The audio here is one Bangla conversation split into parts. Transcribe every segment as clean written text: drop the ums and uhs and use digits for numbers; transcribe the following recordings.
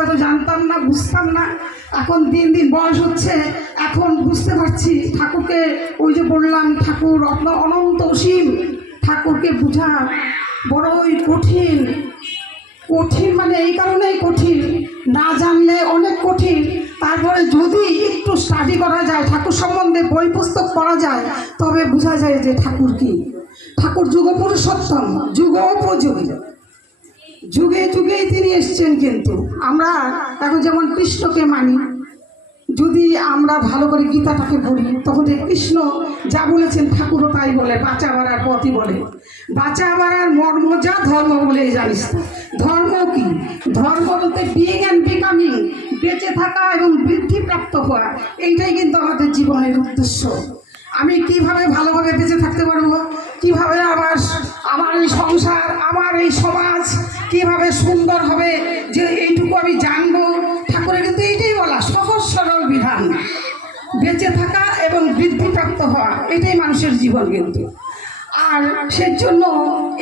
হয়তো জানতাম না, বুঝতাম না। এখন দিন দিন বয়স হচ্ছে, এখন বুঝতে পারছি ঠাকুরকে। ওই যে বললাম, ঠাকুর অনন্ত অসীম, ঠাকুরকে বোঝা বড়ই কঠিন। কঠিন মানে এই কারণেই কঠিন, না জানলে অনেক কঠিন। তারপরে যদি একটু স্টাডি করা যায়, ঠাকুর সম্বন্ধে বই পুস্তক পড়া যায়, তবে বোঝা যায় যে ঠাকুর কি। ঠাকুর যুগ পুরুষোত্তম, যুগ উপযোগী, যুগে যুগেই তিনি এসছেন। কিন্তু আমরা এখন যেমন কৃষ্ণকে মানি, যদি আমরা ভালো করে গীতাটাকে পড়ি, তখন এই কৃষ্ণ যা বলেছেন ঠাকুরও তাই বলে, বাঁচা বাড়ার পথই বলে। বাঁচা বাড়ার মর্ম যা, ধর্ম বলে জানিস না। ধর্ম কি? ধর্ম বলতে বিইং অ্যান্ড বিকামিং, বেঁচে থাকা এবং বৃদ্ধিপ্রাপ্ত হওয়া। এইটাই কিন্তু আমাদের জীবনের উদ্দেশ্য। আমি কিভাবে ভালোভাবে বেঁচে থাকতে পারবো, কিভাবে আমার এই সংসার, আমার এই সমাজ কিভাবে সুন্দর হবে, যে এইটুকু আমি জানবো। ঠাকুরের কিন্তু এইটাই বলা, সহজ সরল বিধান। বেঁচে থাকা এবং বৃদ্ধিপ্রাপ্ত হওয়া, এটাই মানুষের জীবন কিন্তু। আর সেজন্য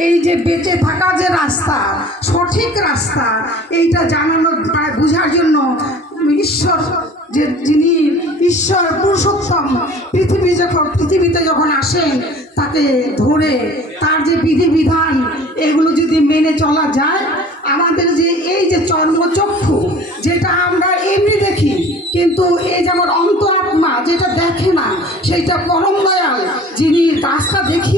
এই যে বেঁচে থাকা যে রাস্তা, সঠিক রাস্তা, এইটা জানানো বোঝার জন্য ঈশ্বর, যে যিনি ঈশ্বর পুরুষোত্তম, পৃথিবীতে যখন আসেন, তাকে ধরে তার যে বিধিবিধান, এগুলো যদি মেনে চলা যায়, আমাদের যে এই যে চর্মচক্ষু, যেটা আমরা এমনি দেখি, কিন্তু এই যে আমার অন্তরাত্মা যেটা দেখে না, সেইটা পরম দয়াল যিনি রাস্তা দেখিয়ে